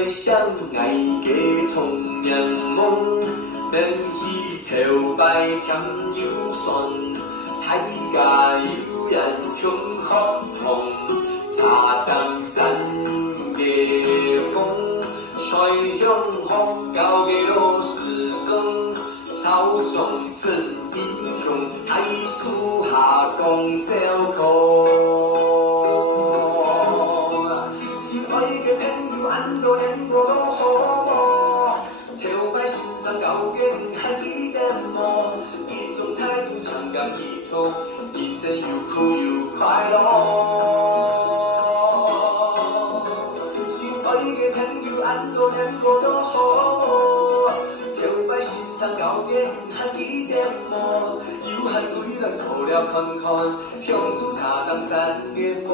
吹響愛嘅童年夢，免去頭擺添憂酸，大家有人共合同，茶當山嘅風，吹響學校嘅老師鐘，草上真英雄，大樹下講笑口。親愛嘅朋友，安多年過都好麼？頭擺欣賞高嘅係你的麼？一種態度長感一頭，人生又苦又快樂。親愛嘅朋友，安多年過都好麼？頭擺欣賞高嘅係你的麼？有閒歸來坐了看看，享受茶當山嘅風。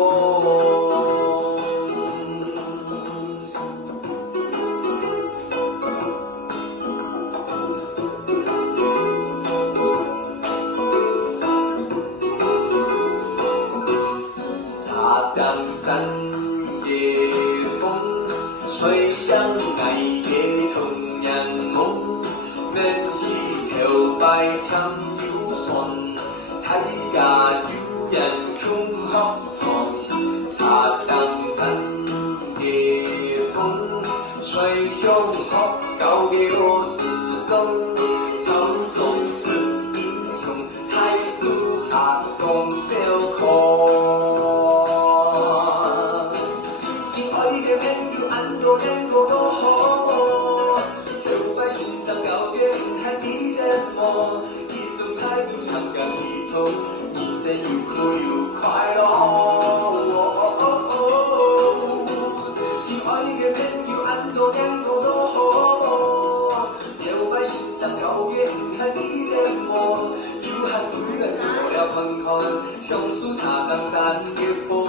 當山嘅風，吹響愛嘅童年夢，免去頭擺添憂酸，大家有人共合同。茶當山嘅風，吹響學校嘅老師鐘，草中出英雄，大樹下講笑口。安多年過都好麼？頭擺欣賞高嘅係你的麼？一種態度長感一頭，人生又苦又快樂。親愛嘅朋友，安多年過都好麼？頭擺欣賞高嘅係你的麼？有閒歸來坐了看看，享受茶當山嘅風。